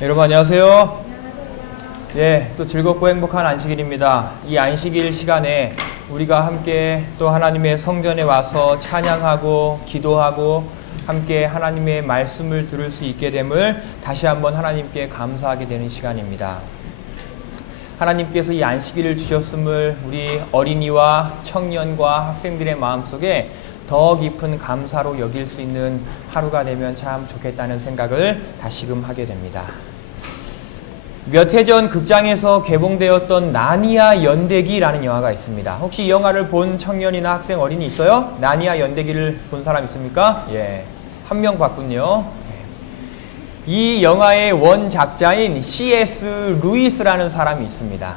여러분 안녕하세요. 예, 또 즐겁고 행복한 안식일입니다. 이 안식일 시간에 우리가 함께 또 하나님의 성전에 와서 찬양하고 기도하고 함께 하나님의 말씀을 들을 수 있게 됨을 다시 한번 하나님께 감사하게 되는 시간입니다. 하나님께서 이 안식일을 주셨음을 우리 어린이와 청년과 학생들의 마음속에 더 깊은 감사로 여길 수 있는 하루가 되면 참 좋겠다는 생각을 다시금 하게 됩니다. 몇 해 전 극장에서 개봉되었던 나니아 연대기라는 영화가 있습니다. 혹시 이 영화를 본 청년이나 학생 어린이 있어요? 나니아 연대기를 본 사람 있습니까? 예. 한 명 봤군요. 예. 이 영화의 원작자인 C.S. 루이스라는 사람이 있습니다.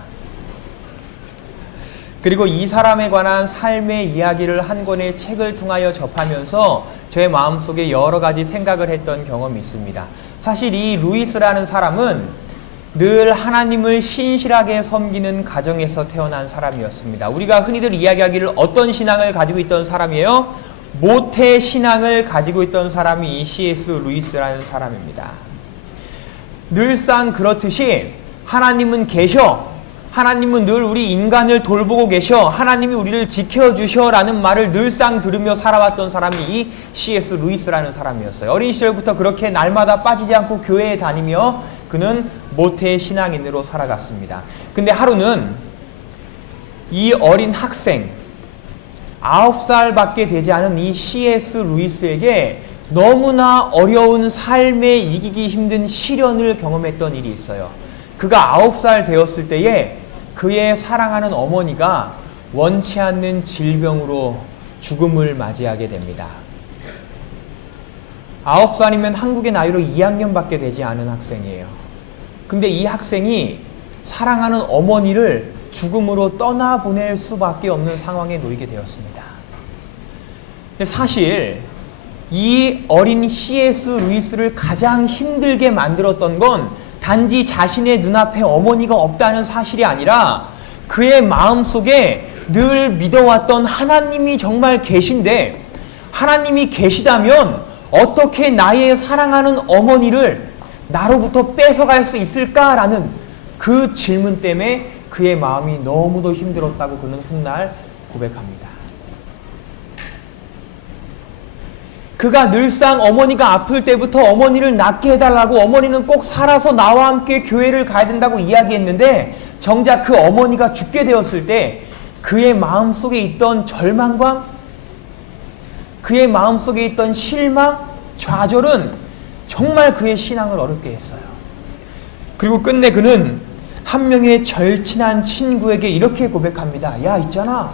그리고 이 사람에 관한 삶의 이야기를 한 권의 책을 통하여 접하면서 제 마음속에 여러 가지 생각을 했던 경험이 있습니다. 사실 이 루이스라는 사람은 늘 하나님을 신실하게 섬기는 가정에서 태어난 사람이었습니다. 우리가 흔히들 이야기하기를 어떤 신앙을 가지고 있던 사람이에요? 모태 신앙을 가지고 있던 사람이 이 C.S. 루이스라는 사람입니다. 늘상 그렇듯이 하나님은 계셔. 하나님은 늘 우리 인간을 돌보고 계셔. 하나님이 우리를 지켜주셔라는 말을 늘상 들으며 살아왔던 사람이 이 C.S. 루이스라는 사람이었어요. 어린 시절부터 그렇게 날마다 빠지지 않고 교회에 다니며 그는 모태 신앙인으로 살아갔습니다. 근데 하루는 이 어린 학생, 아홉 살밖에 되지 않은 이 C.S. 루이스에게 너무나 어려운 삶에 이기기 힘든 시련을 경험했던 일이 있어요. 그가 아홉 살 되었을 때에 그의 사랑하는 어머니가 원치 않는 질병으로 죽음을 맞이하게 됩니다. 아홉 살이면 한국의 나이로 2학년밖에 되지 않은 학생이에요. 근데 이 학생이 사랑하는 어머니를 죽음으로 떠나보낼 수밖에 없는 상황에 놓이게 되었습니다. 사실 이 어린 C.S. 루이스를 가장 힘들게 만들었던 건 단지 자신의 눈앞에 어머니가 없다는 사실이 아니라 그의 마음 속에 늘 믿어왔던 하나님이 정말 계신데 하나님이 계시다면 어떻게 나의 사랑하는 어머니를 나로부터 뺏어갈 수 있을까라는 그 질문 때문에 그의 마음이 너무도 힘들었다고 그는 훗날 고백합니다. 그가 늘상 어머니가 아플 때부터 어머니를 낫게 해달라고 어머니는 꼭 살아서 나와 함께 교회를 가야 된다고 이야기했는데 정작 그 어머니가 죽게 되었을 때 그의 마음 속에 있던 절망과 그의 마음 속에 있던 실망, 좌절은 정말 그의 신앙을 어렵게 했어요. 그리고 끝내 그는 한 명의 절친한 친구에게 이렇게 고백합니다. 야, 있잖아.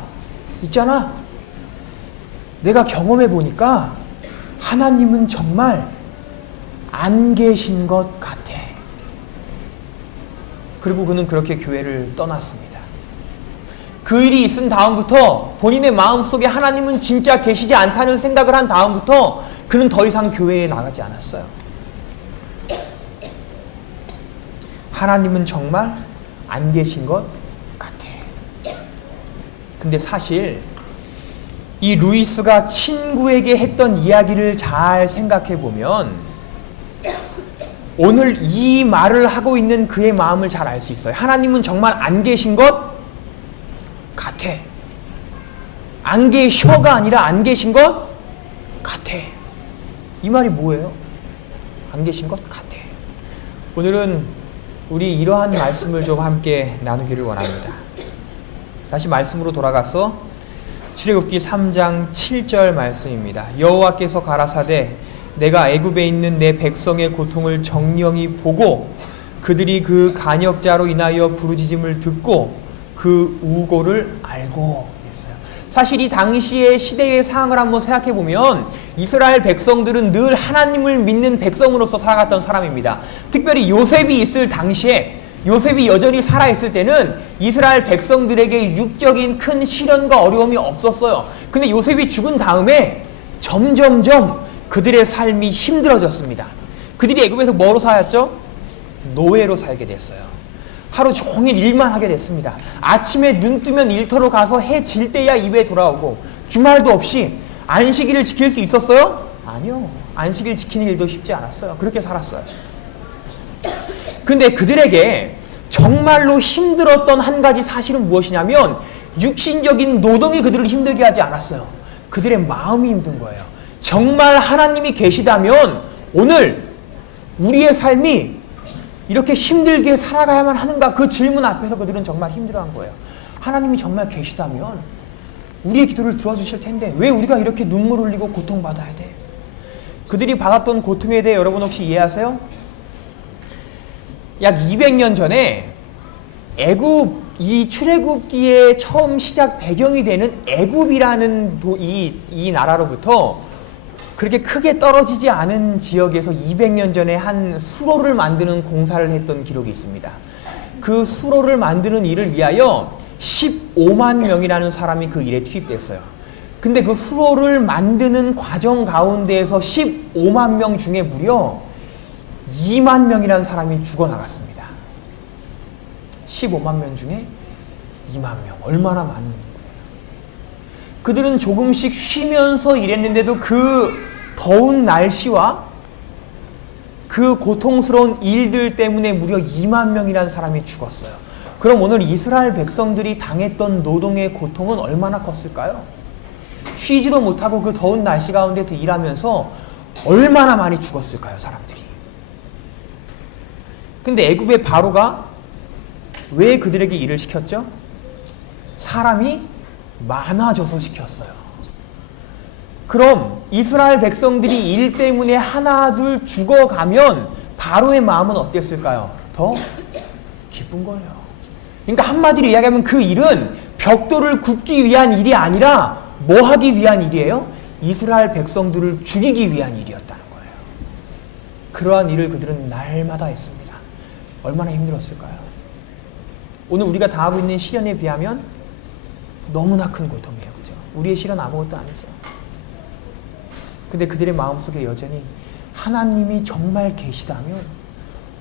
있잖아. 내가 경험해 보니까 하나님은 정말 안 계신 것 같아. 그리고 그는 그렇게 교회를 떠났습니다. 그 일이 있은 다음부터 본인의 마음속에 하나님은 진짜 계시지 않다는 생각을 한 다음부터 그는 더 이상 교회에 나가지 않았어요. 하나님은 정말 안 계신 것 같아. 근데 사실 이 루이스가 친구에게 했던 이야기를 잘 생각해 보면 오늘 이 말을 하고 있는 그의 마음을 잘 알 수 있어요. 하나님은 정말 안 계신 것 같아. 안 계셔가 아니라 안 계신 것 같아. 이 말이 뭐예요? 안 계신 것 같아. 오늘은 우리 이러한 말씀을 좀 함께 나누기를 원합니다. 다시 말씀으로 돌아가서 출애굽기 3장 7절 말씀입니다. 여호와께서 가라사대 내가 애굽에 있는 내 백성의 고통을 정령히 보고 그들이 그 간역자로 인하여 부르짖음을 듣고 그 우고를 알고 했어요. 사실 이 당시의 시대의 상황을 한번 생각해 보면 이스라엘 백성들은 늘 하나님을 믿는 백성으로서 살아갔던 사람입니다. 특별히 요셉이 있을 당시에 요셉이 여전히 살아있을 때는 이스라엘 백성들에게 육적인 큰 시련과 어려움이 없었어요. 근데 요셉이 죽은 다음에 점점점 그들의 삶이 힘들어졌습니다. 그들이 애굽에서 뭐로 살았죠? 노예로 살게 됐어요. 하루 종일 일만 하게 됐습니다. 아침에 눈 뜨면 일터로 가서 해 질 때야 입에 돌아오고 주말도 없이 안식일을 지킬 수 있었어요? 아니요. 안식일 지키는 일도 쉽지 않았어요. 그렇게 살았어요. 근데 그들에게 정말로 힘들었던 한 가지 사실은 무엇이냐면 육신적인 노동이 그들을 힘들게 하지 않았어요. 그들의 마음이 힘든 거예요. 정말 하나님이 계시다면 오늘 우리의 삶이 이렇게 힘들게 살아가야만 하는가 그 질문 앞에서 그들은 정말 힘들어한 거예요. 하나님이 정말 계시다면 우리의 기도를 들어주실 텐데 왜 우리가 이렇게 눈물 흘리고 고통받아야 돼? 그들이 받았던 고통에 대해 여러분 혹시 이해하세요? 약 200년 전에 애굽 이 출애굽기의 처음 시작 배경이 되는 애굽이라는 도, 이, 이 나라로부터 그렇게 크게 떨어지지 않은 지역에서 200년 전에 한 수로를 만드는 공사를 했던 기록이 있습니다. 그 수로를 만드는 일을 위하여 15만 명이라는 사람이 그 일에 투입됐어요. 근데 그 수로를 만드는 과정 가운데에서 15만 명 중에 무려 2만 명이라는 사람이 죽어나갔습니다. 15만 명 중에 2만 명. 얼마나 많은 거예요. 그들은 조금씩 쉬면서 일했는데도 그 더운 날씨와 그 고통스러운 일들 때문에 무려 2만 명이라는 사람이 죽었어요. 그럼 오늘 이스라엘 백성들이 당했던 노동의 고통은 얼마나 컸을까요? 쉬지도 못하고 그 더운 날씨 가운데서 일하면서 얼마나 많이 죽었을까요, 사람들이? 근데 애굽의 바로가 왜 그들에게 일을 시켰죠? 사람이 많아져서 시켰어요. 그럼 이스라엘 백성들이 일 때문에 하나 둘 죽어가면 바로의 마음은 어땠을까요? 더 기쁜 거예요. 그러니까 한마디로 이야기하면 그 일은 벽돌을 굽기 위한 일이 아니라 뭐 하기 위한 일이에요? 이스라엘 백성들을 죽이기 위한 일이었다는 거예요. 그러한 일을 그들은 날마다 했습니다. 얼마나 힘들었을까요? 오늘 우리가 당하고 있는 시련에 비하면 너무나 큰 고통이에요. 그죠? 우리의 시련 아무것도 아니죠. 근데 그들의 마음속에 여전히 하나님이 정말 계시다면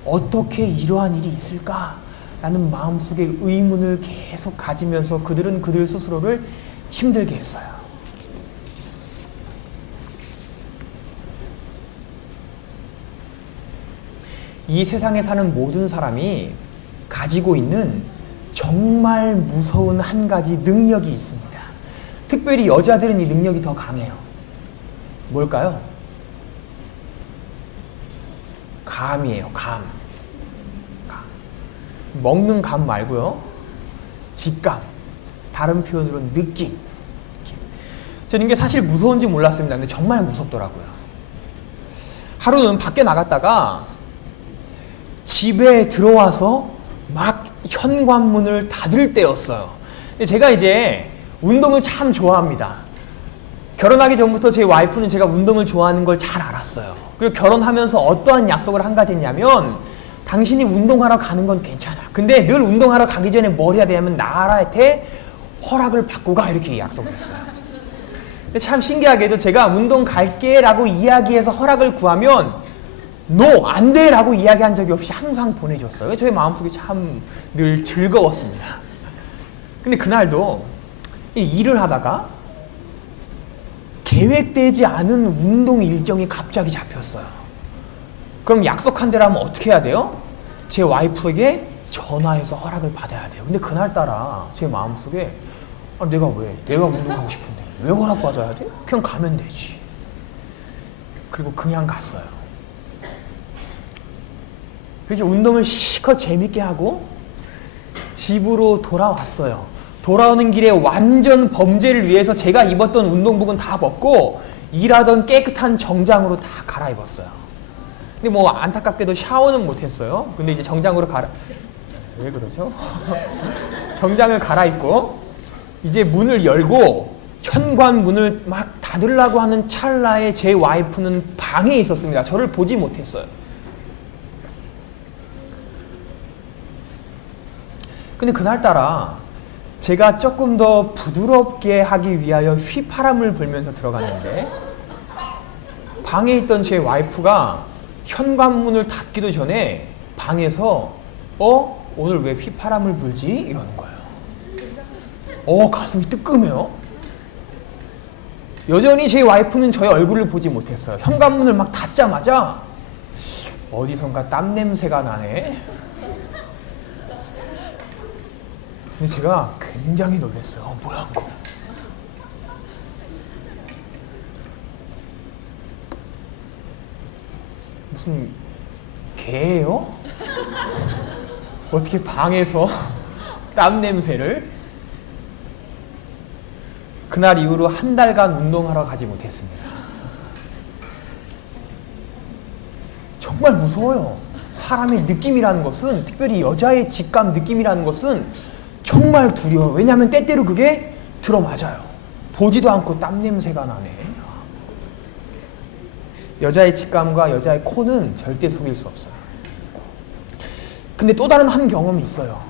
어떻게 이러한 일이 있을까? 라는 마음속의 의문을 계속 가지면서 그들은 그들 스스로를 힘들게 했어요. 이 세상에 사는 모든 사람이 가지고 있는 정말 무서운 한 가지 능력이 있습니다. 특별히 여자들은 이 능력이 더 강해요. 뭘까요? 감이에요, 감. 감. 먹는 감 말고요. 직감. 다른 표현으로 느낌. 느낌. 저는 이게 사실 무서운지 몰랐습니다. 근데 정말 무섭더라고요. 하루는 밖에 나갔다가 집에 들어와서 막 현관문을 닫을 때였어요. 근데 제가 이제 운동을 참 좋아합니다. 결혼하기 전부터 제 와이프는 제가 운동을 좋아하는 걸 잘 알았어요. 그리고 결혼하면서 어떠한 약속을 한 가지 했냐면 당신이 운동하러 가는 건 괜찮아. 근데 늘 운동하러 가기 전에 뭘 해야 되냐면 나한테 허락을 받고 가 이렇게 약속을 했어요. 근데 참 신기하게도 제가 운동 갈게라고 이야기해서 허락을 구하면 노, 안 돼! 라고 이야기한 적이 없이 항상 보내줬어요. 저의 마음속이 참 늘 즐거웠습니다. 근데 그날도 이 일을 하다가 계획되지 않은 운동 일정이 갑자기 잡혔어요. 그럼 약속한 대로 하면 어떻게 해야 돼요? 제 와이프에게 전화해서 허락을 받아야 돼요. 근데 그날따라 제 마음속에 아, 내가 왜? 내가 운동하고 싶은데 왜 허락받아야 돼? 그냥 가면 되지. 그리고 그냥 갔어요. 그렇게 운동을 실컷 재밌게 하고 집으로 돌아왔어요. 돌아오는 길에 완전 범죄를 위해서 제가 입었던 운동복은 다 벗고 일하던 깨끗한 정장으로 다 갈아입었어요. 근데 뭐 안타깝게도 샤워는 못했어요. 근데 이제 정장으로 갈아 왜 그러죠? 정장을 갈아입고 이제 문을 열고 현관 문을 막 닫으려고 하는 찰나에 제 와이프는 방에 있었습니다. 저를 보지 못했어요. 근데 그날따라 제가 조금 더 부드럽게 하기 위하여 휘파람을 불면서 들어갔는데 방에 있던 제 와이프가 현관문을 닫기도 전에 방에서 어? 오늘 왜 휘파람을 불지? 이러는 거예요. 어, 가슴이 뜨끔해요. 여전히 제 와이프는 저의 얼굴을 보지 못했어요. 현관문을 막 닫자마자 어디선가 땀 냄새가 나네. 근데 제가 굉장히 놀랐어요. 어, 뭐야, 그거. 무슨 개예요? 어떻게 방에서 땀 냄새를? 그날 이후로 한 달간 운동하러 가지 못했습니다. 정말 무서워요. 사람의 느낌이라는 것은, 특별히 여자의 직감 느낌이라는 것은 정말 두려워요. 왜냐하면 때때로 그게 들어맞아요. 보지도 않고 땀 냄새가 나네. 여자의 직감과 여자의 코는 절대 속일 수 없어요. 근데 또 다른 한 경험이 있어요.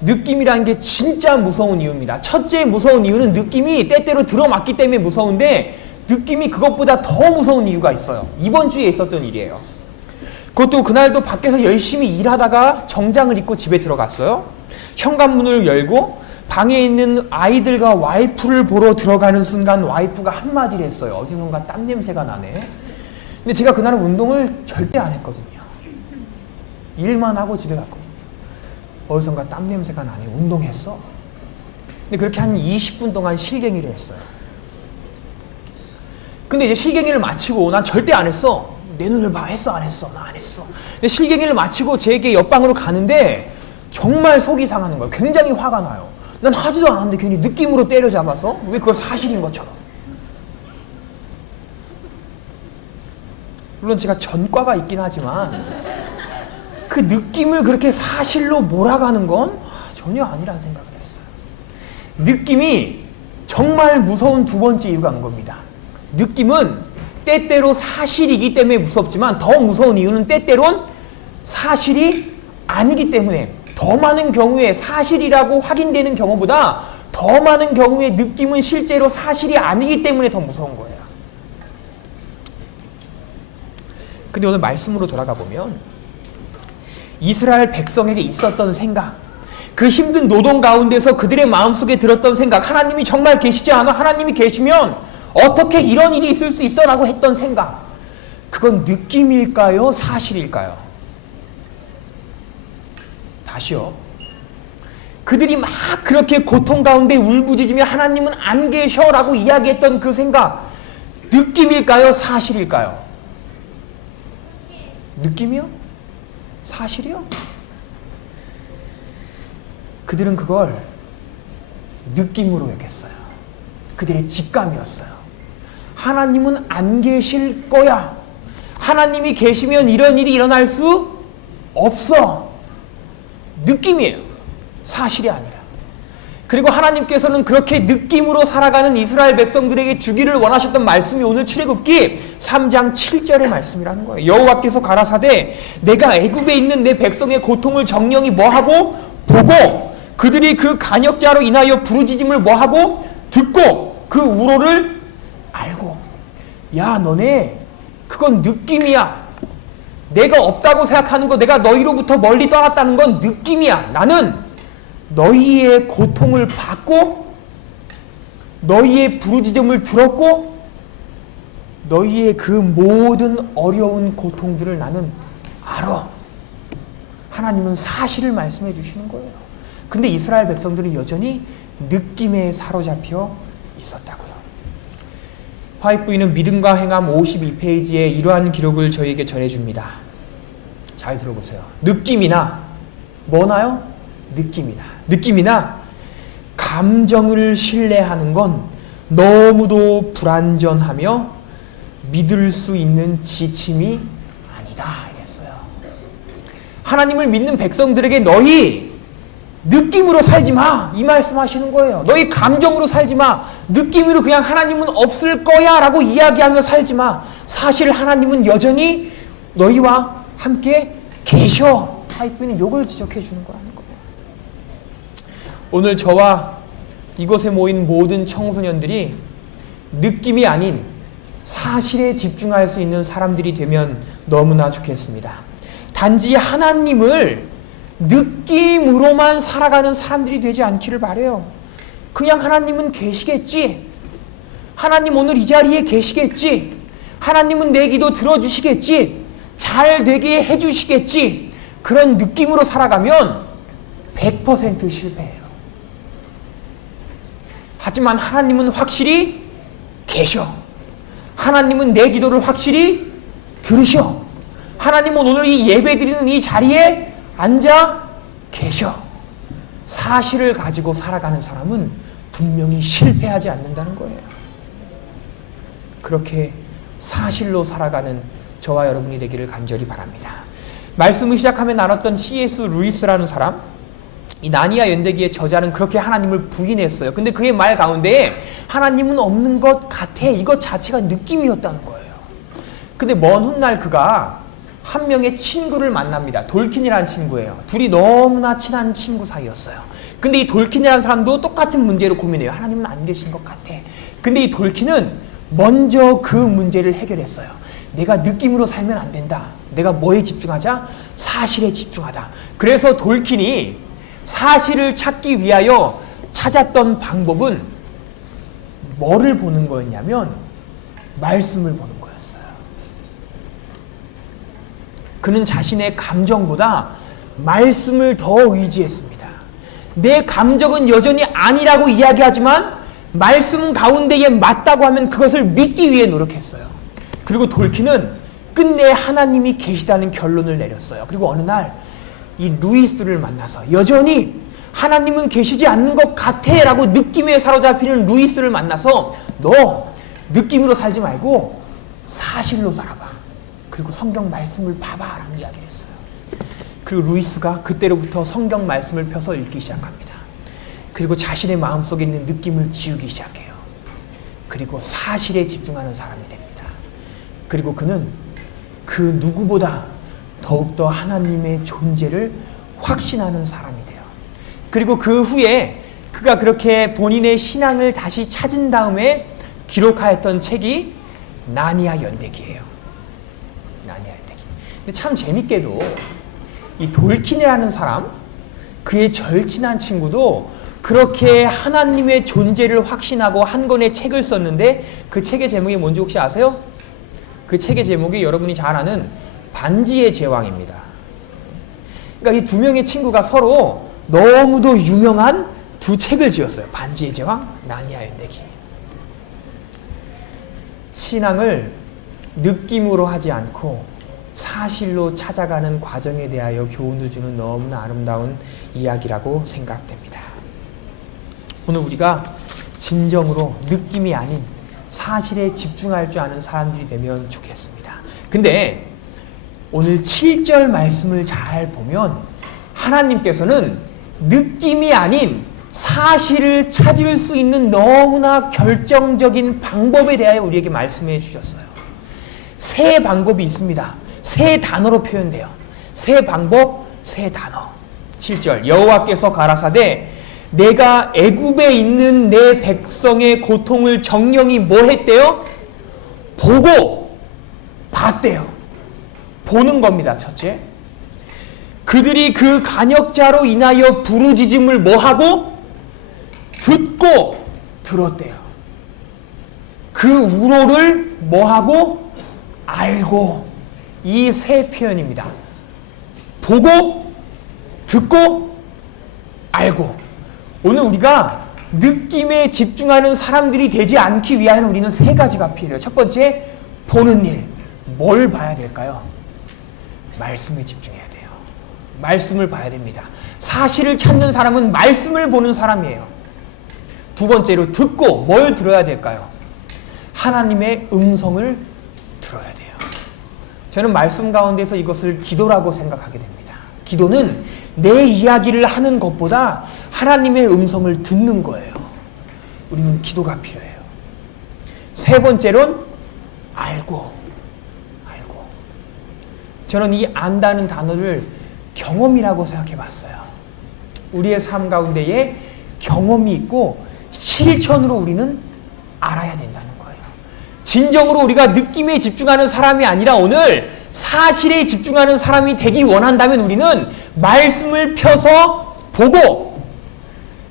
느낌이라는 게 진짜 무서운 이유입니다. 첫째 무서운 이유는 느낌이 때때로 들어맞기 때문에 무서운데 느낌이 그것보다 더 무서운 이유가 있어요. 이번 주에 있었던 일이에요. 그것도 그날도 밖에서 열심히 일하다가 정장을 입고 집에 들어갔어요. 현관문을 열고 방에 있는 아이들과 와이프를 보러 들어가는 순간 와이프가 한마디를 했어요. 어디선가 땀 냄새가 나네. 근데 제가 그날은 운동을 절대 안 했거든요. 일만 하고 집에 갔거든요. 어디선가 땀 냄새가 나네. 운동했어. 근데 그렇게 한 20분 동안 실갱이를 했어요. 근데 이제 실갱이를 마치고 난 절대 안 했어. 내 눈을 봐. 했어? 안 했어? 나 안 했어. 실갱이를 마치고 제게 옆방으로 가는데 정말 속이 상하는 거예요. 굉장히 화가 나요. 난 하지도 않았는데 괜히 느낌으로 때려잡아서 왜 그걸 사실인 것처럼. 물론 제가 전과가 있긴 하지만 그 느낌을 그렇게 사실로 몰아가는 건 전혀 아니라는 생각을 했어요. 느낌이 정말 무서운 두 번째 이유가 한 겁니다. 느낌은 때때로 사실이기 때문에 무섭지만 더 무서운 이유는 때때론 사실이 아니기 때문에 더 많은 경우에 사실이라고 확인되는 경우보다 더 많은 경우에 느낌은 실제로 사실이 아니기 때문에 더 무서운 거예요. 근데 오늘 말씀으로 돌아가 보면 이스라엘 백성에게 있었던 생각, 그 힘든 노동 가운데서 그들의 마음속에 들었던 생각, 하나님이 정말 계시지 않아? 하나님이 계시면 어떻게 이런 일이 있을 수 있어? 라고 했던 생각. 그건 느낌일까요? 사실일까요? 다시요. 그들이 막 그렇게 고통 가운데 울부짖으며 하나님은 안 계셔 라고 이야기했던 그 생각. 느낌일까요? 사실일까요? 느낌이요? 사실이요? 그들은 그걸 느낌으로 여겼어요. 그들의 직감이었어요. 하나님은 안 계실 거야. 하나님이 계시면 이런 일이 일어날 수 없어. 느낌이에요. 사실이 아니라. 그리고 하나님께서는 그렇게 느낌으로 살아가는 이스라엘 백성들에게 주기를 원하셨던 말씀이 오늘 출애굽기 3장 7절의 말씀이라는 거예요. 여호와께서 가라사대 내가 애굽에 있는 내 백성의 고통을 정령이 뭐하고 보고 그들이 그 간역자로 인하여 부르짖음을 뭐하고 듣고 그 우로를 알고 야 너네 그건 느낌이야. 내가 없다고 생각하는 거 내가 너희로부터 멀리 떠났다는 건 느낌이야. 나는 너희의 고통을 받고 너희의 부르짖음을 들었고 너희의 그 모든 어려운 고통들을 나는 알아. 하나님은 사실을 말씀해 주시는 거예요. 근데 이스라엘 백성들은 여전히 느낌에 사로잡혀 있었다고요. 화이트 부인은 믿음과 행함 52페이지에 이러한 기록을 저희에게 전해줍니다. 잘 들어보세요. 느낌이나 뭐나요? 느낌이나 느낌이나 감정을 신뢰하는 건 너무도 불안전하며 믿을 수 있는 지침이 아니다. 하나님을 믿는 백성들에게 너희 느낌으로 살지 마. 이 말씀 하시는 거예요. 너희 감정으로 살지 마. 느낌으로 그냥 하나님은 없을 거야 라고 이야기하며 살지 마. 사실 하나님은 여전히 너희와 함께 계셔. 하이프는 요걸 지적해 주는 거라는 거예요. 오늘 저와 이곳에 모인 모든 청소년들이 느낌이 아닌 사실에 집중할 수 있는 사람들이 되면 너무나 좋겠습니다. 단지 하나님을 느낌으로만 살아가는 사람들이 되지 않기를 바래요. 그냥 하나님은 계시겠지. 하나님 오늘 이 자리에 계시겠지. 하나님은 내 기도 들어주시겠지. 잘 되게 해주시겠지. 그런 느낌으로 살아가면 100% 실패해요. 하지만 하나님은 확실히 계셔. 하나님은 내 기도를 확실히 들으셔. 하나님은 오늘 이 예배 드리는 이 자리에 앉아 계셔. 사실을 가지고 살아가는 사람은 분명히 실패하지 않는다는 거예요. 그렇게 사실로 살아가는 저와 여러분이 되기를 간절히 바랍니다. 말씀을 시작하며 나눴던 C.S. 루이스라는 사람, 이 나니아 연대기의 저자는 그렇게 하나님을 부인했어요. 근데 그의 말 가운데 하나님은 없는 것 같아. 이것 자체가 느낌이었다는 거예요. 근데 먼 훗날 그가 한 명의 친구를 만납니다. 돌킨이라는 친구예요. 둘이 너무나 친한 친구 사이였어요. 근데 이 돌킨이라는 사람도 똑같은 문제로 고민해요. 하나님은 안 계신 것 같아. 근데 이 돌킨은 먼저 그 문제를 해결했어요. 내가 느낌으로 살면 안 된다. 내가 뭐에 집중하자? 사실에 집중하다. 그래서 돌킨이 사실을 찾기 위하여 찾았던 방법은 뭐를 보는 거였냐면 말씀을 보는 거였어요. 그는 자신의 감정보다 말씀을 더 의지했습니다. 내 감정은 여전히 아니라고 이야기하지만 말씀 가운데에 맞다고 하면 그것을 믿기 위해 노력했어요. 그리고 돌키는 끝내 하나님이 계시다는 결론을 내렸어요. 그리고 어느 날 이 루이스를 만나서 여전히 하나님은 계시지 않는 것 같아 라고 느낌에 사로잡히는 루이스를 만나서 너 느낌으로 살지 말고 사실로 살아봐. 그리고 성경 말씀을 봐봐라는 이야기를 했어요. 그리고 루이스가 그때로부터 성경 말씀을 펴서 읽기 시작합니다. 그리고 자신의 마음속에 있는 느낌을 지우기 시작해요. 그리고 사실에 집중하는 사람이 됩니다. 그리고 그는 그 누구보다 더욱더 하나님의 존재를 확신하는 사람이 돼요. 그리고 그 후에 그가 그렇게 본인의 신앙을 다시 찾은 다음에 기록하였던 책이 나니아 연대기예요. 근데 참 재밌게도 이 돌킨이라는 사람, 그의 절친한 친구도 그렇게 하나님의 존재를 확신하고 한 권의 책을 썼는데 그 책의 제목이 뭔지 혹시 아세요? 그 책의 제목이 여러분이 잘 아는 반지의 제왕입니다. 그러니까 이 두 명의 친구가 서로 너무도 유명한 두 책을 지었어요. 반지의 제왕, 나니아 연대기. 신앙을 느낌으로 하지 않고 사실로 찾아가는 과정에 대하여 교훈을 주는 너무나 아름다운 이야기라고 생각됩니다. 오늘 우리가 진정으로 느낌이 아닌 사실에 집중할 줄 아는 사람들이 되면 좋겠습니다. 근데 오늘 7절 말씀을 잘 보면 하나님께서는 느낌이 아닌 사실을 찾을 수 있는 너무나 결정적인 방법에 대하여 우리에게 말씀해 주셨어요. 세 방법이 있습니다. 세 단어로 표현돼요. 세 방법, 세 단어. 7절 여호와께서 가라사대 내가 애굽에 있는 내 백성의 고통을 정령이 뭐 했대요? 보고 봤대요. 보는 겁니다. 첫째. 그들이 그 간역자로 인하여 부르짖음을 뭐 하고 듣고 들었대요. 그 우로를 뭐 하고 알고 이 세 표현입니다. 보고 듣고 알고 오늘 우리가 느낌에 집중하는 사람들이 되지 않기 위하여 우리는 세 가지가 필요해요. 첫 번째 보는 일. 뭘 봐야 될까요? 말씀에 집중해야 돼요. 말씀을 봐야 됩니다. 사실을 찾는 사람은 말씀을 보는 사람이에요. 두 번째로 듣고 뭘 들어야 될까요? 하나님의 음성을. 저는 말씀 가운데서 이것을 기도라고 생각하게 됩니다. 기도는 내 이야기를 하는 것보다 하나님의 음성을 듣는 거예요. 우리는 기도가 필요해요. 세 번째로는 알고 저는 이 안다는 단어를 경험이라고 생각해 봤어요. 우리의 삶 가운데에 경험이 있고 실천으로 우리는 알아야 된다는. 진정으로 우리가 느낌에 집중하는 사람이 아니라 오늘 사실에 집중하는 사람이 되기 원한다면 우리는 말씀을 펴서 보고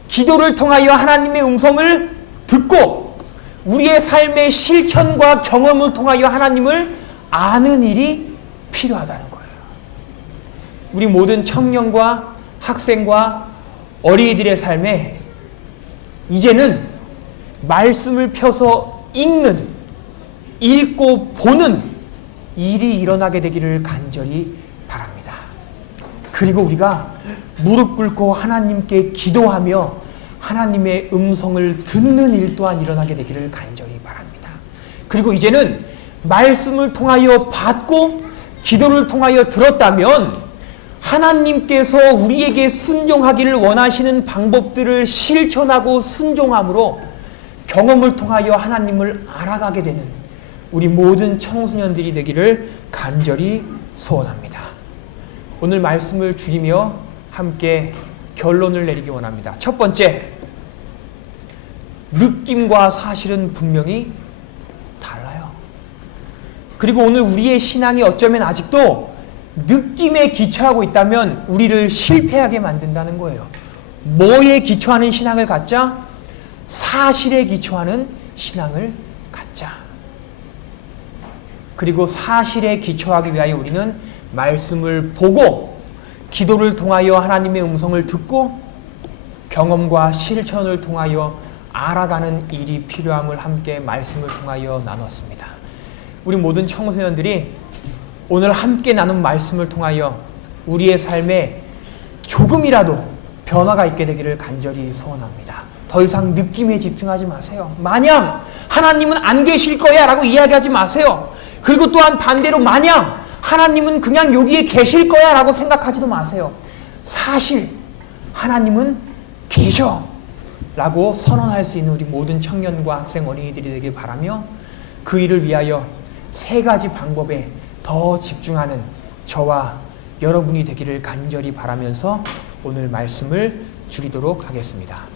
기도를 통하여 하나님의 음성을 듣고 우리의 삶의 실천과 경험을 통하여 하나님을 아는 일이 필요하다는 거예요. 우리 모든 청년과 학생과 어린이들의 삶에 이제는 말씀을 펴서 읽는, 읽고 보는 일이 일어나게 되기를 간절히 바랍니다. 그리고 우리가 무릎 꿇고 하나님께 기도하며 하나님의 음성을 듣는 일 또한 일어나게 되기를 간절히 바랍니다. 그리고 이제는 말씀을 통하여 받고 기도를 통하여 들었다면 하나님께서 우리에게 순종하기를 원하시는 방법들을 실천하고 순종함으로 경험을 통하여 하나님을 알아가게 되는 우리 모든 청소년들이 되기를 간절히 소원합니다. 오늘 말씀을 줄이며 함께 결론을 내리기 원합니다. 첫 번째, 느낌과 사실은 분명히 달라요. 그리고 오늘 우리의 신앙이 어쩌면 아직도 느낌에 기초하고 있다면 우리를 실패하게 만든다는 거예요. 뭐에 기초하는 신앙을 갖자? 사실에 기초하는 신앙을 갖자. 그리고 사실에 기초하기 위하여 우리는 말씀을 보고 기도를 통하여 하나님의 음성을 듣고 경험과 실천을 통하여 알아가는 일이 필요함을 함께 말씀을 통하여 나눴습니다. 우리 모든 청소년들이 오늘 함께 나눈 말씀을 통하여 우리의 삶에 조금이라도 변화가 있게 되기를 간절히 소원합니다. 더 이상 느낌에 집중하지 마세요. 마냥 하나님은 안 계실 거야 라고 이야기하지 마세요. 그리고 또한 반대로 마냥 하나님은 그냥 여기에 계실 거야 라고 생각하지도 마세요. 사실 하나님은 계셔 라고 선언할 수 있는 우리 모든 청년과 학생 어린이들이 되길 바라며 그 일을 위하여 세 가지 방법에 더 집중하는 저와 여러분이 되기를 간절히 바라면서 오늘 말씀을 줄이도록 하겠습니다.